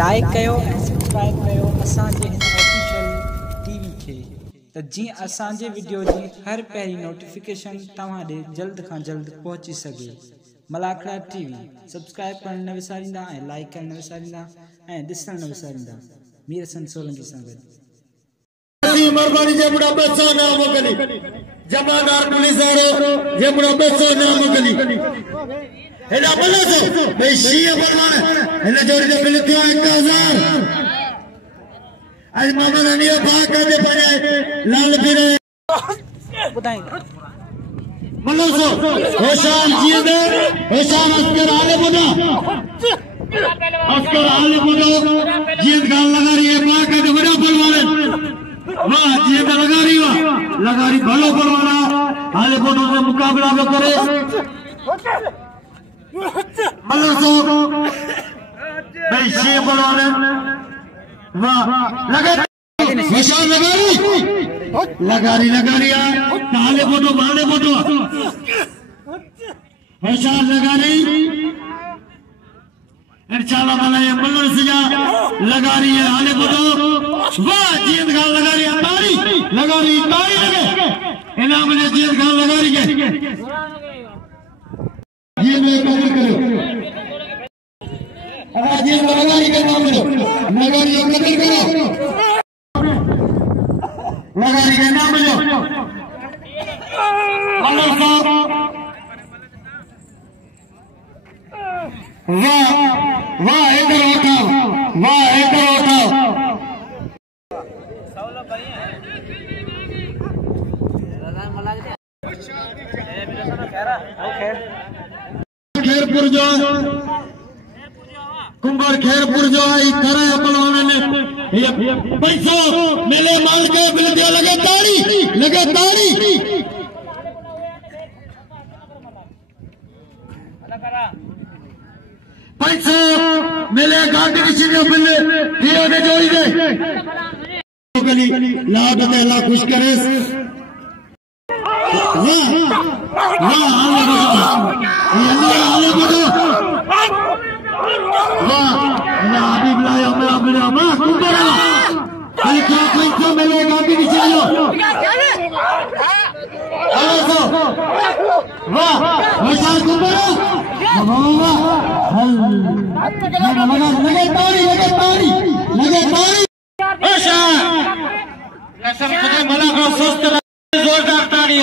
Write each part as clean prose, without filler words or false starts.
Like कयो ऐं subscribe कयो असांजे हिन ऑफिशियल टीवी खे त जीअं असांजे वीडियो जी हर पहिरीं नोटिफिकेशन तव्हां ॾे जल्द खां जल्द पहुची सघे। मलाखड़ा टीवी सब्सक्राइब करण न विसारींदा ऐं लाइक करण न विसारींदा ऐं ॾिसण न विसारींदा। मीर हसन सोलंकी सां गॾु मेहरबानी जेमड़ा बच्चा ना मोकली जमादार पुलिस वारो जेमड़ा बच्चा ना मोकली हेला बोलो तो भाई शीया बोलवाना हेला जोड़ी दे बिल थियो 1000 आज मामा ने ये भाग कर दे पड़े लाल फिरे बताएंगे बोलो तो होशाम जींदे होशाम अस्कर आले बोलो अस्कर आले बोलो जींद गाल लगा रही है भाग कर दे बड़ा बोलवाना वाह जींद लगा रही भलो बोलवाना आले बोलो से मुकाबला में करे मलसो भाई शी बोलवाने वाह लगा निशान लगारी ताले बोलो बाले बोलो निशान लगारी इंशाल्लाह वाला ये मल्लर सजा लगा रही है आले बोलो वाह जीत गाल लगा रही है तारी लगे इनाम ने जीत गाल लगा रही है ये मैं कदर करो अगर जीत लगा रही है नाम लो लगा रही है कदर करो लगा रही है नाम लो मल्लर साहब वाह वाह इधर उठाओ खेरपुर जो कुंभर खेरपुर जो आई तरह पलवाने ने ये पैसो मेले माल के बिल दिया लगे ताड़ी पैसा मेले गाड़ी की चीजें बिल दिए ने जोड़ी दे गली लाभ दे अल्लाह खुश करे वाह आले बोलो वाह ना हबीब लाया मैं कुंभरा पैसा मेले गाड़ी की चीजें वाह होशियार कुंभरा लगे तारी जोरदार ताड़ी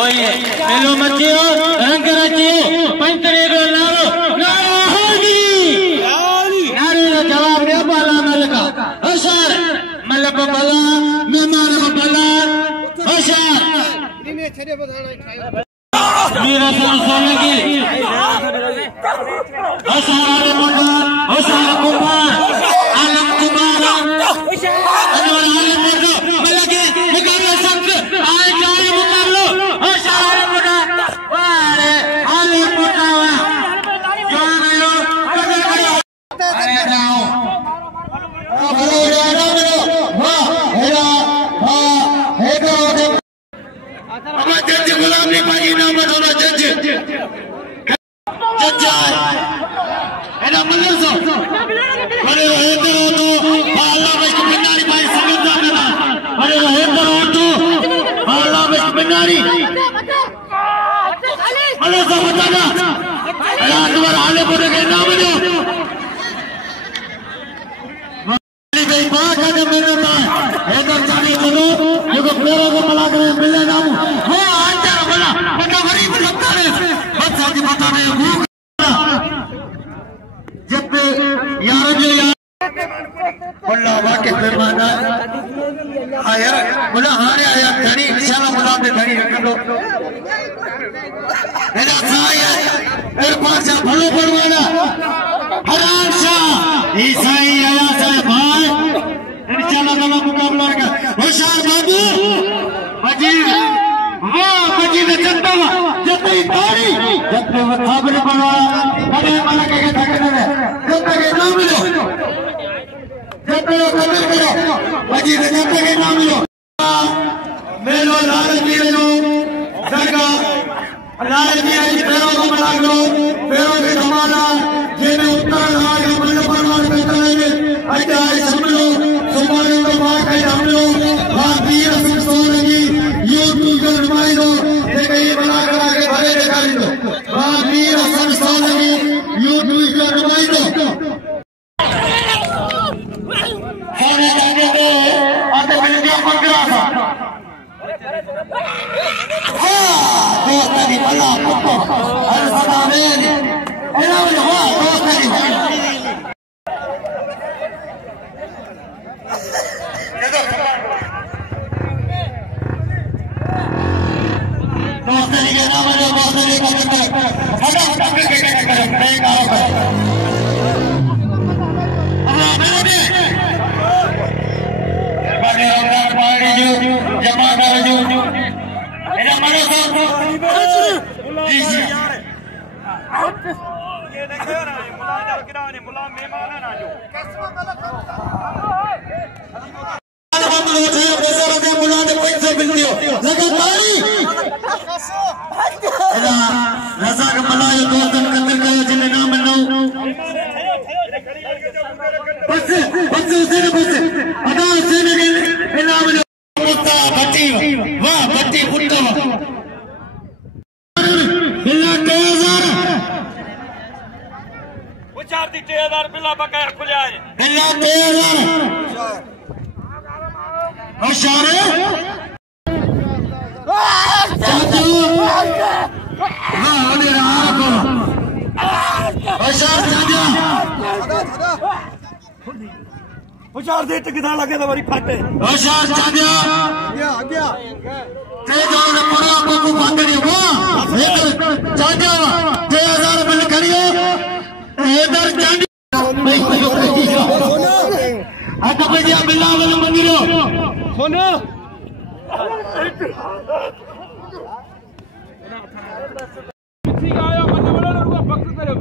ओए मेलो मचियो रंग रचियो पंतरे रो लारो नारे रो जवाब दे बाला मलका होशियार मलक बाला मेहमान बाला होशियार इने छड़े बधाना खायो मेरा सोलंकी होशियार मोटा होशियार कुमार आलम कुमार अनवर आलम मोटा मलके मुकाबला सख्त आए जाए मुकाबलो होशियार मोटा वारे आलम मोटा जो गयो कदर करो अरे जाओ बोलो वाह हेरा वाह हेरा अब जज गुलाम ने पाजी नाम होना जज एना मल्लसो अरे हेदरो तो अल्लाह बस बिनारी भाई संगत ना अरे हेदरो तो अल्लाह बस बिनारी मल्लसो बताना अल्लाह अकबर आले बोले के नाम दो भाई बात है मेरे ना हेदर जाने बोलो जो मेरे को मला करे मिले नाम वो आचार बोला बता गरीब लगता है बस साथी बता रहे भूख जब यार जो यार अल्लाह वाके फरमाना आया बोला हारे आया धनी इंशाल्लाह बोला पे धनी रख लो मेरा साया मेरे पास भलो फरमाना हराम शाह ईसाई आया साहब भाई इंशाल्लाह ताला मुकाबला का होशियार बाबू मजीद वाह मजीद जत्तवा जत्ती तारी जत्ते वथाबरे बड़ा बड़े मलक के ठकने में जत्ते के नाम लो जत्ते कदर करो मजीद जत्ते के नाम लो मेलो लाल पीरो जगा लाल पीरो की पैरों को बना लो पैरों के संभाला जेने उत्तर हाथ वाला हर सदा में इनाम हुआ दोस्त नहीं के नाम जो बहुत नहीं जमा कर जो रजा के मलायो दोस्तन कतल कयो जिने नाम नो बस उसे ने बस अदा उसे ने इनाम लो पुत्ता भट्टी वाह भट्टी पुत्ता बिल्ला 3000 वो 4000 बिल्ला बकाया खुले आए बिल्ला 3000 होशियार होशियार दे कितना लगे तो बड़ी फाटे होशियार चांदिया गया ते जाओ ने पूरा को फाटे नहीं वो चांदिया 3000 बिल करियो इधर चांदिया आता भैया बिल्ला वाला मंदिरो सोना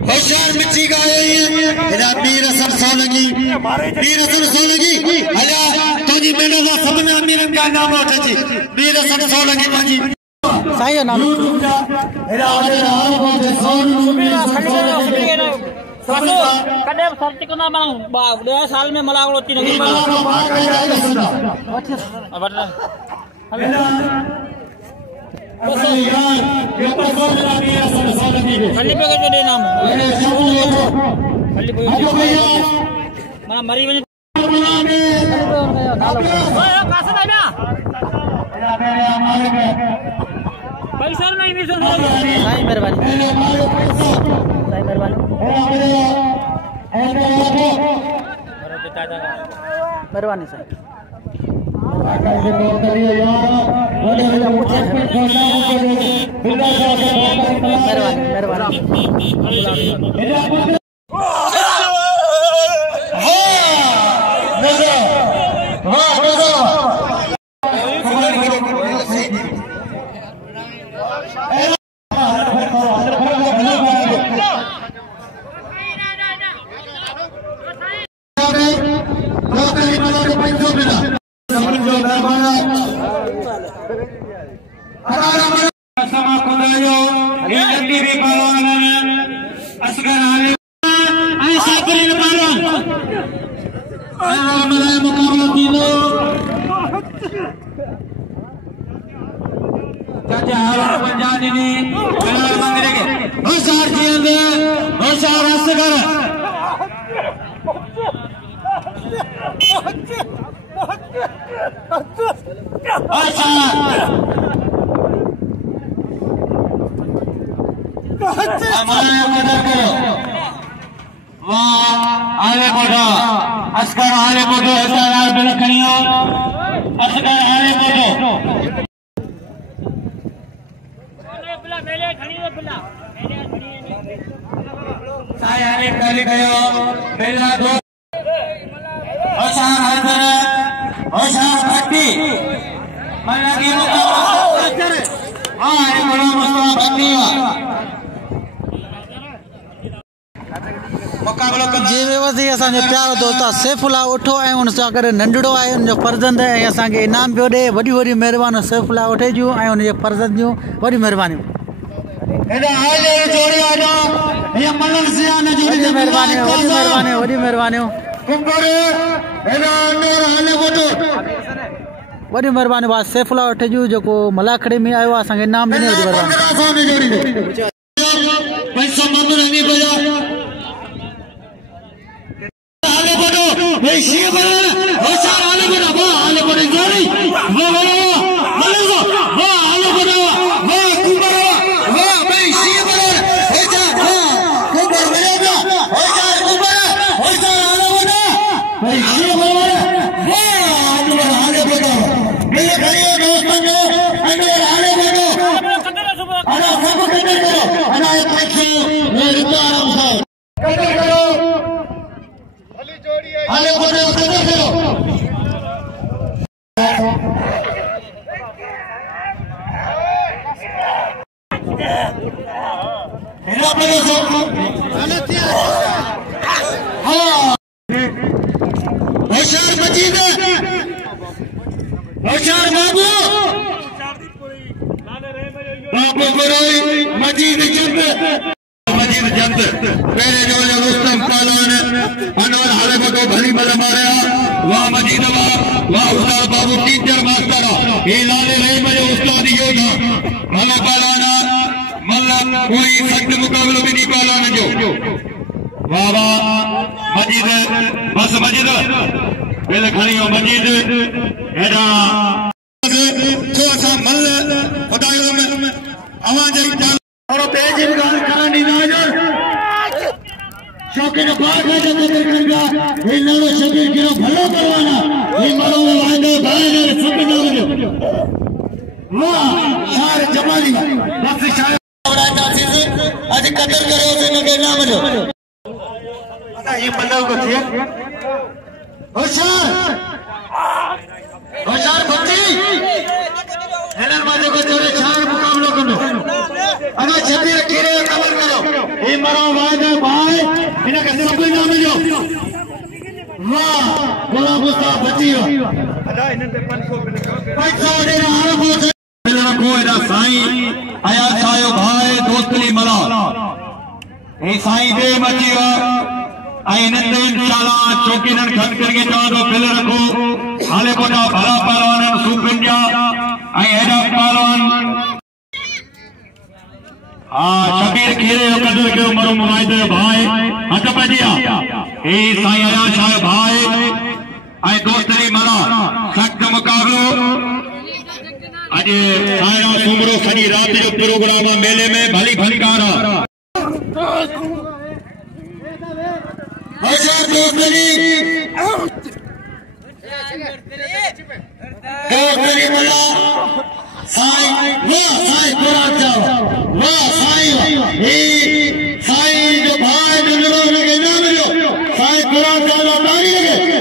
होशियार मिट्टी का मीर असर सोलंगी हला तुझी मेरे का सबने अमीरन का नाम उठे जी मीर असर सोलंगी माजी साईं नाम कदे सर्च करना बा साल में मलावलो तीन खली पे जो दे नाम खली पे मां मरी वने कासे आया पैसा नहीं भी सुन साईं मेहरबानी साईं मेहरबानी मेहरबानी साईं अस्कर आले बोलो ऐसा बिलखनियो अस्कर आले बोलो बिला मेले खणी दे बिला मेले खणी साय आले काली गयो बेला दो होशार हाजर होशार भट्टी मन लगी हां ये बड़ा मुस्तफा भट्टी जी व्यवस्थी असांजो प्यारो दोस्त आहे सैफुल्ला उठो ऐं हुन सां गॾु नंढड़ो आहे हुनजो फर्ज़ंद ऐं असांखे इनाम पियो ॾे वॾी वॾी महिरबानी सैफुल्ला उठे जूं ऐं हुनजे फर्ज़ंद जूं वॾी महिरबानी वॾी महिरबानी भाउ सैफुल्ला उठे जूं जेको मलाखड़ी में आयो आहे असांखे इनाम ॾिने वॾी कदर करो अनायत रखो ये रिताराम साहब कदर करो हाले बोले कदर करो मेरा बड़ा शौक हाँ होशियार मजीद होशियार बाबू बाबू गुरोई मजीद जंद मेरे जो रुस्तम पालान अनवर हाले को भली बल मारिया वाह मजीद वाह उस्ताद बाबू टीचर मास्टर ये लाले रहे मजे उस्ताद योद्धा भले पालाना मतलब कोई सख्त मुकाबलो भी नहीं पालाना जो वाह वाह मजीद बस मजीद पहले खड़ी हो मजीद एडा तो सा मल खुदायो में आवाज पाल और पेज गाल करानी ना शौकीन बाग है जब करगा ये नलो शबीर गिरो भलो करवाना ये मरो वादे भाई सब ना हो वाह यार जमाली बस शायद बड़ा चाची से आज कदर करो से के नाम जो पता ये बल्लो को थे होशियार होशियार बच्ची हेलन माजे को जोड़े चार मुकाबलो करो अगर शबीर गिरे कवर करो ये मरो वादे भाई इन्हें कैसे कोई नाम जो वाह बोला मुस्ताफ बच्ची हो अदा इन्हें 500 दे रहा हो को एदा साईं आया छायो भाई दोस्तली मला ए साईं दे मचियो आई नंदे इंशाल्लाह चौकीनन खत करके चादो फिल रखो हाले कोटा भला पहलवान सुपिंजा आई एदा पहलवान शबीर खेरे कदर के मरो मुआइदे भाई हट बजिया ए साईं आया छायो भाई आई दोस्तली मला सख्त मुकाबलो आज सायरा सुमरो सजी रात जो प्रोग्राम मेले में भली भली कारा अच्छा दोस्तरी मला साई वाह साई पूरा जाओ वाह साई ये साई जो भाई जो लोग के नाम जो साई पूरा जाओ तारी लगे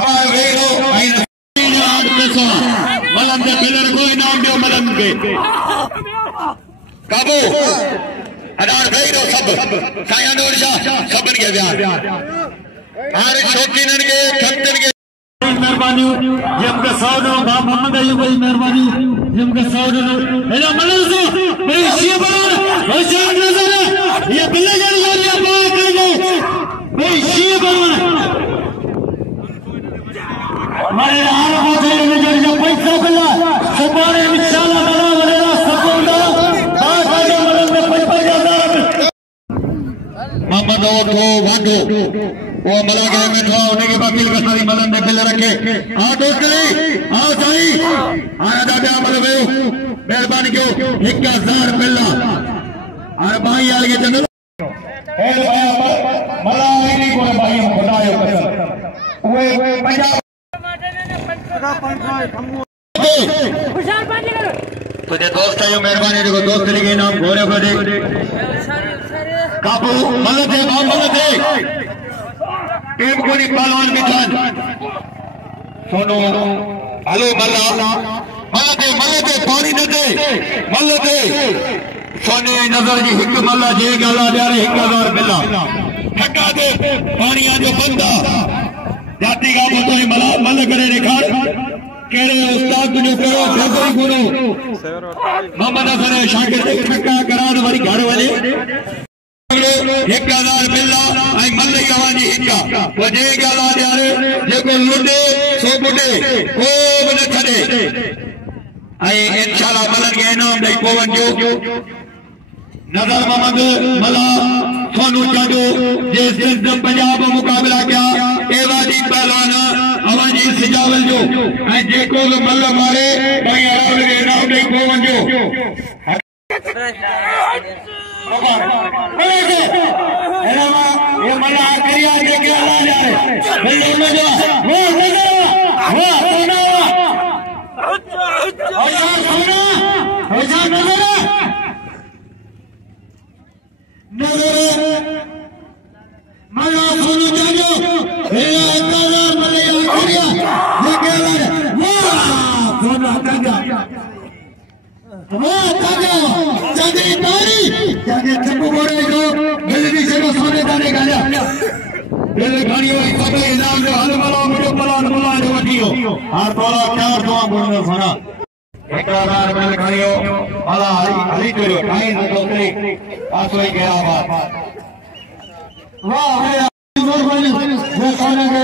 और वेरो आई नाम कैसा मलंग के पिलर कोई नाम दियो मलंग के काबू अडार वेरो सब साया नूर शाह सबन के प्यार हर शौकीनन के खंतन के मेहरबानी जम के सौदो बाप मोहम्मद अय्यूब भाई मेहरबानी जम के सौदो एला मलंग से मेरी सी बना होशियार नजर ये बिल्ले जड़ ये बात कर दो मेरी सी बना हमारे हाल होते हैं जो पैसा मिला सुपारे इंशाल्लाह ताला वगैरह सकोंदा बात आगे मलंग में 55,000 मोहम्मद को वादो वो मला गए में था होने के बाद मिल का सारी मलंग में बिल रखे आ दोस्त आ साई आया दादा मल गयो मेहरबानी क्यों 1000 मिला और भाई आ गए जंगल ए मला नहीं को भाई खुदायो कसम ओए पंजाब तुझे दोस्त है जो मेहरबानी देखो दोस्त लिखे नाम घोड़े को देख काबू मलत है बाप मलत है टीम को नहीं पहलवान मिठान सोनो हेलो मल्ला मलत है पानी न दे मलत है सोने नजर जी हिक मल्ला जे गाला जारे 1000 मिला ठका दे पानी आ जो बंदा जाती का बोलते हैं मला मल करे रिखार कह रहे उस्ताद तुझे करो कोई गुनो मोहम्मद हसन शाकिर से ठक्का करा तो हमारी घर वाले 1000 मिला आई मल आवाजी हिक्का वजे गाला जारे जेको लुडे सो बुडे को न छडे आई इंशाल्लाह मलन के इनाम दई पवन जो नजर मोहम्मद मला सोनू चाडो जे सिद्धम पंजाब मुकाबला किया एवादी पहलवान अवाजी सिजावल जो ऐं जेको बि मल मारे भाई आराम के नाम दई पवन जो ये मला करिया जेके हला जा रहे बल्लो न जो वाह वाह वाह होशियार सोना होशियार नजर मना सोनू जानो मेरा अंदाजा मलया करिया ये केला वाह सोना ताजा वाह ताजा जागे तारी जागे चप्पू बोले जो जल्दी से सोने दाने गाया दिल घड़ियो सबे इनाम जो हल मला मुझे मला जो वठियो हां तोला 4 दुआ बोलनो सोना एकरादार मिल घड़ियो मला हली करियो काई न तो करे आसोई गया बात वाह मेरे मेहरबानी वो सोने के